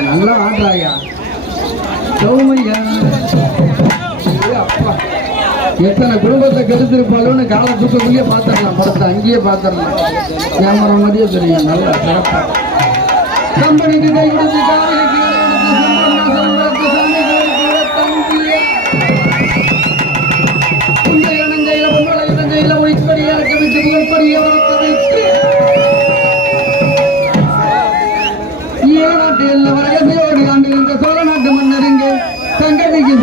நல்லா ஆடுறாயா சௌமையா அப்பா. எத்தனை குடும்பத்தை கெடுத்திருப்பாலும் காலை தூக்கக்குள்ளேயே பார்த்துடலாம். படத்தை அங்கேயே பார்த்துடலாம். கேமரா மாதிரியே தெரியும். நல்லா சிறப்பா. கம்பெனிக்கு கை கொடுத்து ஈழநாட்டு எல்ல ஆண்டிருந்த சோழ நாட்டு மன்னர் இங்கே சங்கதிக்கு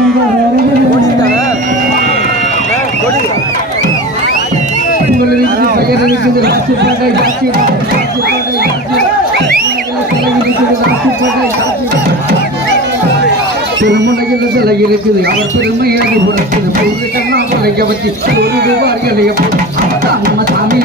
உங்களுக்கு பெயர் இருக்குது ராசிப்பேட்டை ராசிப்பேட்டை சிலை இருக்குது. அவர் பெருமை எழுதி புறத்தில் பொருள் கண்ணாமலைக்க வச்சு ஒரு ரூபாய் நம்ம சாமி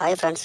హాయ్ ఫ్రెండ్స్